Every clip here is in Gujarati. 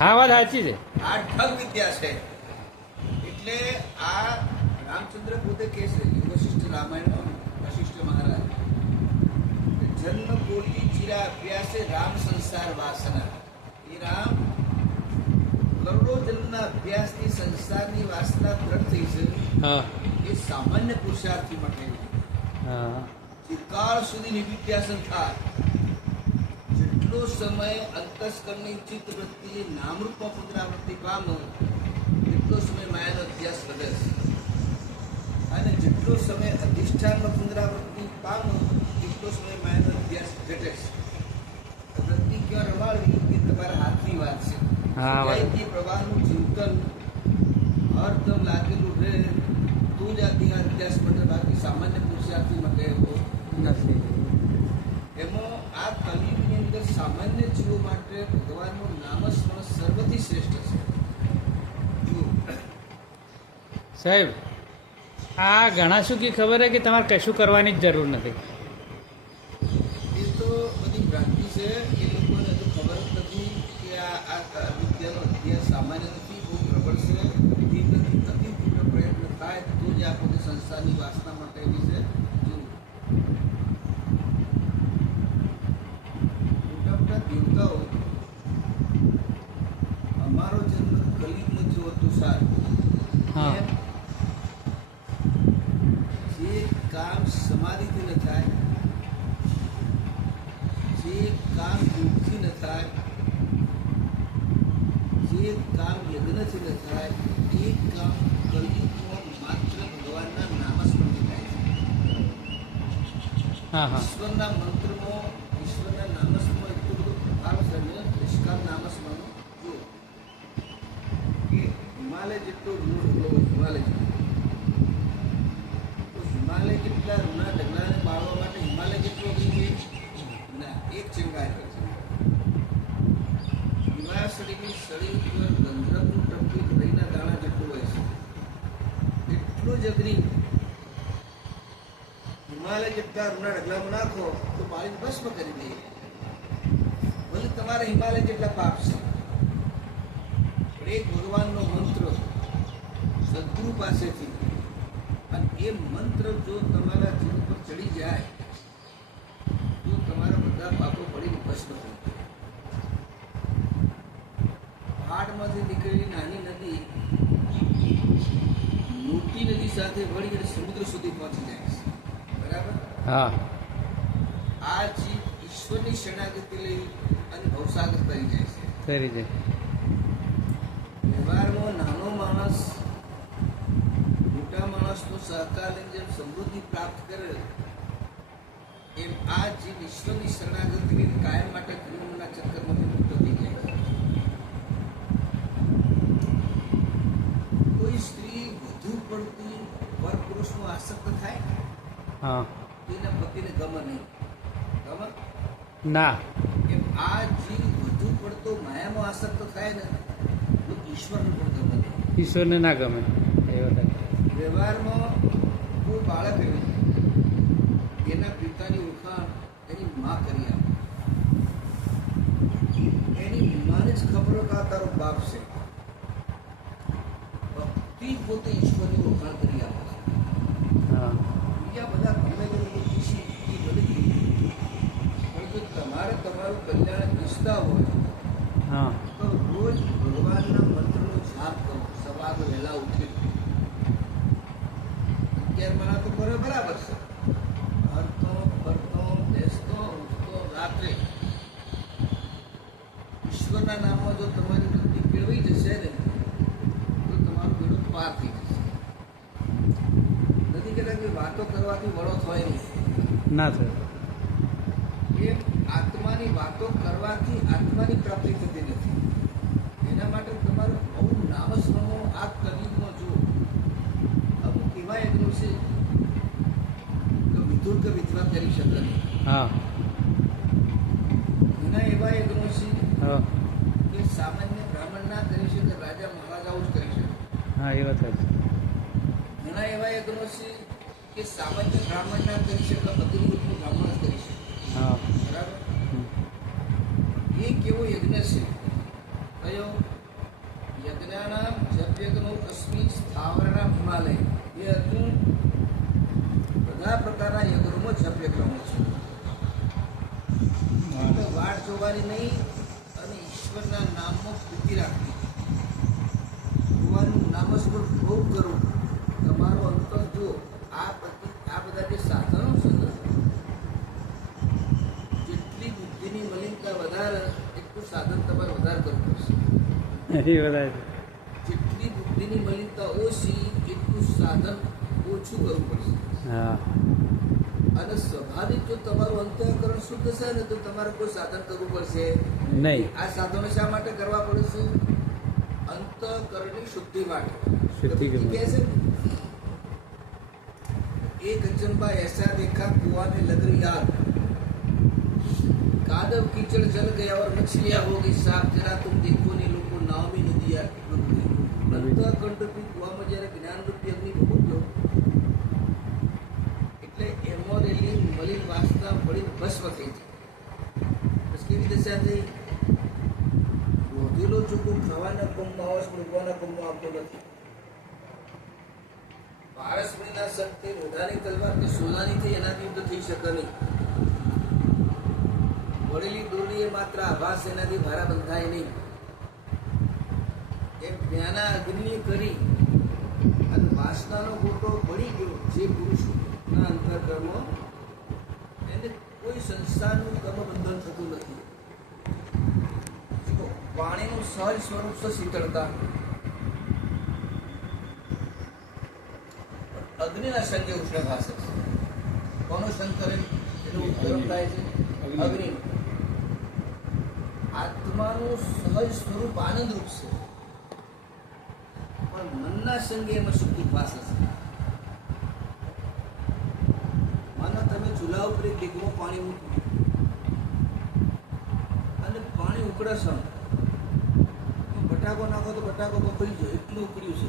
હા વાત સાચી છે. આ ઠગ વિદ્યા છે. એટલે આ રામચંદ્ર પોતે કે છે વશિષ્ઠ રામાયણ વશિષ્ઠ મહારાજ. જન્મ કોટી ચિરા અભ્યાસે રામ સંસાર વાસના. એ રામ કરોડો જન્મના અભ્યાસથી સંસારની વાસના દ્રઢ થઈ છે. એ સામાન્ય પુરુષાર્થી માટે હા. ચિરકાળ સુધી નિવિદ્યાસન થાય. જેટલો સમય અંતસ્કરની ચિત્ત વૃત્તિ નામરૂપમાં પુનરાવૃત્તિ પામો એટલો સમય માયાનો અભ્યાસ વધે છે. અને જેટલો સમય અધિષ્ઠાનમાં પુનરાવૃત્તિ પામો એટલો સમય માયાનો અભ્યાસ ઘટે છે. વૃત્તિ ક્યાં રમાડવી એ તમારા હાથની વાત છે. સુજાયતી પ્રવાહનું ચિંતન હરદમ લાગેલું રહે તો જ આ ત્યાં અભ્યાસ માટે બાકી સામાન્ય પુરુષાર્થી માટે નથી એમાં આ કલિયુગની અંદર સામાન્ય જીવો માટે ભગવાનનું નામસ્મરણ સર્વથી શ્રેષ્ઠ છે. સાહેબ આ ઘણા શું કે ખબર હે કે તમારે કશું કરવાની જ જરૂર નથી. એ તો બધી ભ્રાંતિ છે એ લોકોને હજુ ખબર જ નથી કે આ આ વિદ્યાનો અધ્યાય સામાન્ય નથી બહુ પ્રબળ છે. અતિ તીવ્ર પ્રયત્ન થાય તો જ આ પોતે સંસ્થાની વાસના માટે છે જુઓ મોટા મોટા દેવતાઓ અમારો જન્મ કલિયુગમાં થયો હતો સાર હા. એમ જે કામ સમાધિથી ન થાય જે કામ યોગથી ન થાય જે કામ યજ્ઞથી ન થાય એ કામ કલિયુગમાં માત્ર ભગવાનના નામસ્મરણથી થાય છે હા હા ઈશ્વરના મંત્રમાં ઈશ્વરના નામસ્મરણ એટલું બધું પ્રભાવ છે ને નિષ્કામ નામસ્મરણ જો કે હિમાલય જેટલો ઋણ હિમાલય. તો હિમાલય જેટલા ઋણા ઢગલાને બાળવા માટે હિમાલય જેટલો ના, એક ચિંગાર કરશે હિમાસળીની સળી ઉપર ગંધર્વનું ટપકી રહીના દાણા જેટલું હોય છે. એટલું જ અગ્નિ હિમાલય જેટલા રૂના ઢગલામાં તો બાળીને ભસ્મ કરી દે ભલે તમારે હિમાલય જેટલા પાપ છે, પણ એક ભગવાનનો મંત્ર સદગુરુ પાસેથી અને એ મંત્ર જો તમારા જીવ પર ચડી જાય, તો તમારા બધા પાપો પડીને ભસ્મ જાય. પહાડમાંથી નીકળેલી નાની નદી, મોટી નદી સાથે વળી અને સમુદ્ર સુધી પહોંચી જાય છે. હા. આ જીવ ઈશ્વરની શરણાગતિ લઈ અને ભવસાગર તરી જાય છે. વ્યવહારમાં નાનો માણસ મોટા માણસનો સહકાર લઈને જેમ સમૃદ્ધિ પ્રાપ્ત કરે એમ આ જીવ ઈશ્વરની શરણાગતિ કાયમ માટે જન્મના ચક્કરમાંથી મુક્ત થઈ જાય કોઈ સ્ત્રી વધુ પડતી પરનું આસક્ત થાય? હા. ગમે નહીં. ગમે? ના. એમ આ જીવ વધુ પડતો માયામાં આસક્ત થાય ને તો ઈશ્વરનું પણ ગમે નહીં. ઈશ્વરને ના ગમે. વ્યવહારમાં કોઈ બાળક એના પિતાની ઓળખાણ એની મા કરી આપે. એની માને જ ખબર કે આ તારો બાપ છે. ભક્તિ પોતે ઈશ્વરની ઓળખાણ કરી આપે છે. બીજા બધા ગમે તે લોકો ખુશી એ બધી પણ જો તમારે તમારું કલ્યાણ ઈચ્છતા હોય હા. તો રોજ ભગવાનના મંત્રનો જાપ કરો. સવારે વહેલા ઉઠી અગિયાર માળા તો કરે બરાબર છે. હરતો ફરતો બેસતો ઉઠતો રાત્રે. ઈશ્વરના નામમાં જો તમારી વૃત્તિ કેળવી જશે ને તો તમારું બેડું પાર થઈ જશે. નથી કહેતા કે વાતો કરવાથી વળો થાય નહીં. ના થયું એ આત્માની વાતો કરવાથી આત્માની પ્રાપ્તિ થતી નથી. એના માટે તમારું બહુ નામસ્મરણો આ કલિયુગમાં જો અમુક એવા યજ્ઞો છે વિધુર કે વિધવા કરી શકે નહીં. હા. ઘણા એવા યજ્ઞો છે હા. કે સામાન્ય બ્રાહ્મણ ના કરી શકે રાજા મહારાજાઓ જ કરી શકે. હા એ વાત ઘણા એવા યજ્ઞો છે કે સામાન્ય બ્રાહ્મણ ના કરી શકે અતિવૃત્ત બ્રાહ્મણ જ કરી શકે. હા. એ કેવો યજ્ઞ છે? કયો? યજ્ઞના જપ્યગનો અસ્મિ સ્થાવરના હિમાલય. એ હતું બધા પ્રકારના યજ્ઞોમાં જપ્યક્રમો છે. વાટ જોવાની નહીં અને ઈશ્વરના નામમાં પ્રીતિ રાખવી ભગવાનનું નામસ્મરણ ખૂબ કરવું તમારો અંતર જુઓ આ બધી આ બધા જે સાધનો છે ને જેટલી બુદ્ધિની મલિનતા વધારે એટલું સાધન તમારે વધારે કરવું પડશે એ વધારે જેટલી બુદ્ધિની મલિનતા ઓછી એટલું સાધન ઓછું કરવું પડશે. હા. અને સ્વાભાવિક જો તમારું અંતઃકરણ શુદ્ધ છે ને તો તમારે કોઈ સાધન કરવું પડશે. નહીં. આ સાધનો શા માટે કરવા પડશે અંતઃકરણની શુદ્ધિ માટે. શુદ્ધિ કે છે એક અચંબા એસા દેખા કુવાને લગ યાદ. कादव कीचड़ जल गया और मछलियां हो गई साफ जरा तुम देखो ने लोग को नाव में नदी आ डूब गई અંતઃકંડ રૂપી કુવામાં જ્યારે જ્ઞાન રૂપી અગ્નિ ભૂગ્યો એટલે એમાં રહેલી મલિન વાસના બળીને ભસ્મ થઈ છે બસ કેવી દશા થઈ રોધેલો ચોખ્ખો ખાવાના કમમાં આવે છે મૂકવાના કમમાં આવતો નથી પારસમણીના સંગથી રોધાની તલવાર કે સોનાની થઈ એનાથી યુદ્ધ થઈ શકે નહીં વળેલી દોરી એ માત્ર આભાસ એનાથી ભારા બંધાય નહીં. એમ જ્ઞાના અગ્નિ કરી અને વાસનાનો ગોટો પડી ગયો જે પુરુષના અંતરકર્મો એને કોઈ સંસ્થાનું કર્મબંધન થતું નથી. પાણીનું સહજ સ્વરૂપ છે શીતળતા. અગ્નિના સંગે ઉષ્ણ ભાષે છે કોનો સંગ કરે એનું ઉત્તર થાય છે. અગ્નિ. આત્માનું સહજ સ્વરૂપ આનંદરૂપ છે. પણ મનના સંગે એમાં શુદ્ધિ વાસ છે માનો તમે ચૂલા ઉપર એક પાણી મૂક્યું. અને પાણી ઉકળશો બટાકો નાખો તો બટાકો બફરી જાય. એટલું ઉકળ્યું છે.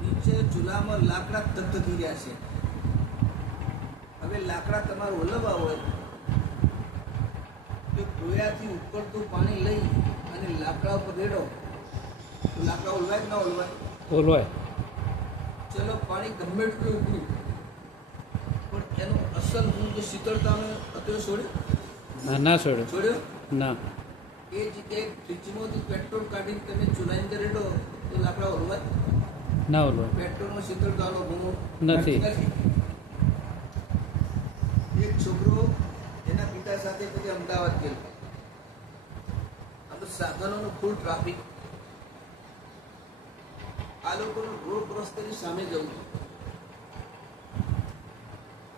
નીચે ચૂલામાં લાકડા દગ્ધ થઈ રહ્યા છે. હવે લાકડા તમારે ઓલવવા હોય. તો કોયાથી ઉકળતું પાણી લઈ અને લાકડા ઉપર રેડો. લાકડા ઓલવાય કે ના ઓલવાય? બોલવાય ચલો પાણી ગમે એટલું ઉકળ્યું પણ એનું અસર હું જે શીતળતાનો અત્યારે છોડ્યો? ના ના છોડ્યો. છોડ્યો? ના. એ જગ્યાએ ફ્રીજમાંથી પેટ્રોલ કાઢીને તમે અંદર રેડો તો લાકડા ઓલવાય? ના ઓલવાય. પેટ્રોલમાં શીતળતાનો ગુણો નથી. એક છોકરો એના પિતા સાથે પછી અમદાવાદ ગયો. સાધનોનું ફૂલ ટ્રાફિક આ લોકોનું રોડ ક્રોસ સામે જવું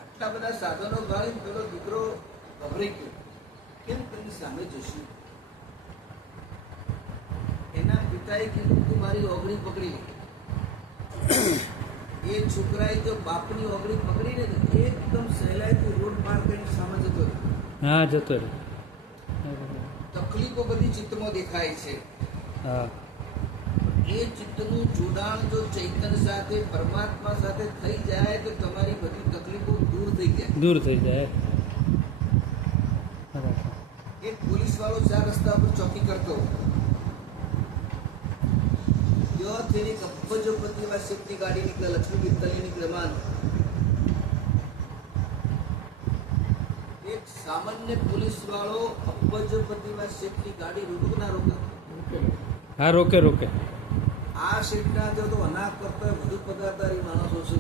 આટલા બધા સાધનો ગાળી પેલો દીકરો ગભરાઈ ગયો. કેમ તેની સામે જશું? એના પિતાએ કીધું, તું મારી ઓગળી પકડી એ છોકરાએ જો બાપની ઓગળી પકડીને એકદમ સહેલાઈથી રોડ પાર કરીને સામે જતો હા, જતો રે તકલીફો બધી ચિત્તમાં દેખાય છે. એ ચિત્તનું જોડાણ જો ચૈતન્ય સાથે પરમાત્મા સાથે થઈ જાય તો તમારી બધી તકલીફો દૂર થઈ જાય. દૂર થઈ જાય. એક પોલીસ વાળો ચાર રસ્તા પર ચોકી કરતો. એક અબજોપતિ એવા શિવની ગાડી નીકળે લક્ષ્મી મિત્તલની નીકળે માનો એક સામાન્ય પોલીસ વાળો અબજોપતિમાં શેઠની ગાડી રોકે ના રોકે. હા રોકે રોકે. આ શેઠના જો તો અનાજ કરતા વધુ પગારદારી માણસો છે.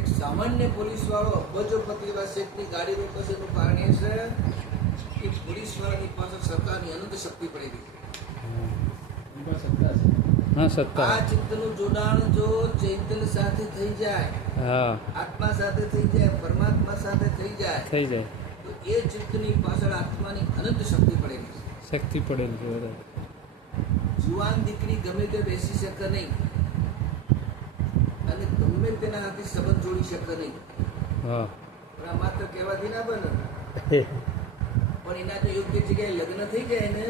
એક સામાન્ય પોલીસ વાળો અબજોપતિમાં શેઠની ગાડી રોકે છે એનું કારણ એ છે કે પોલીસ વાળાની પાછળ સરકારની અનંત શક્તિ પડી ગઈ. હા સત્તા. આ ચિત્તનું જોડાણ જો ચૈતન્ય સાથે થઈ જાય હા. આત્મા સાથે થઈ જાય પરમાત્મા સાથે થઈ જાય થઈ જાય. તો એ ચિત્તની પાછળ આત્માની અનંત શક્તિ પડેલી છે. શક્તિ પડેલી છે બરાબર જુવાન દીકરી ગમે તે બેસી શકે નહીં અને ગમે તેના હાથે સંબંધ જોડી શકે નહીં. હા. પણ આ માત્ર કહેવાથી ના બને. પણ એના જો યોગ્ય જગ્યાએ લગ્ન થઈ જાય ને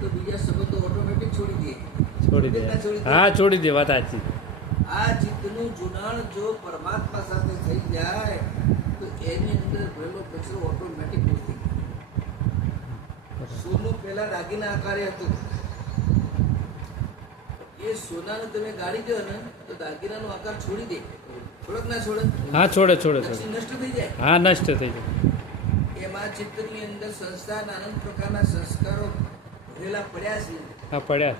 તો બીજા સંબંધો ઓટોમેટિક છોડી દે. છોડી દે. હા છોડી દે વાત સાચી. આ ચિત્તનું જોડાણ જો પરમાત્મા સાથે થઈ જાય તો એની અંદર ભરેલો કચરો ઓટોમેટિક દૂર સોનું પહેલા દાગીના આકારે હતું. એ સોનાને તમે ગાળી દો ને તો દાગીનાનો આકાર છોડી દે. થોડોક ના છોડે? હા છોડે છોડે છોડે. નષ્ટ થઈ જાય? હા નષ્ટ થઈ જાય. એમાં ચિત્રની અંદર સંસ્થા અનંત પ્રકારના સંસ્કારો ભરેલા પડ્યા છે. હા પડ્યા.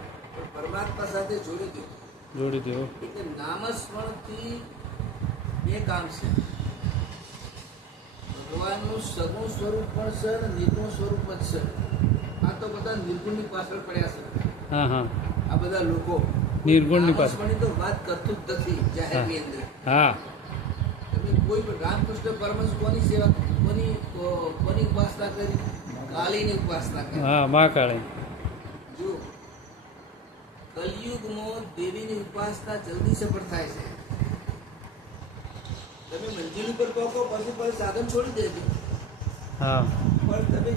પરમાત્મા સાથે જોડી દો. જોડી દો. એટલે નામસ્મરણથી બે કામ છે. ભગવાનનું સગુણ સ્વરૂપ પણ છે અને નિર્ગુણ સ્વરૂપ જ છે. આ તો બધા નિર્ગુણની પાછળ પડ્યા છે. હા હા. આ બધા લોકો નિર્ગુણની પાછળ. તો વાત કરતું જ નથી જાહેરની અંદર. હા તમે કોઈ પણ રામકૃષ્ણ પરમહંસ કોની સેવા કોની કોની ઉપાસના કરી? કાલીની ઉપાસના કરી. હા મા કાળે જો કલયુગમાં દેવીની ઉપાસના જલ્દી સફળ થાય છે. તમે મંજિલ ઉપર પહોંચો પછી પર સાધન છોડી દેજો. હા. પણ તમે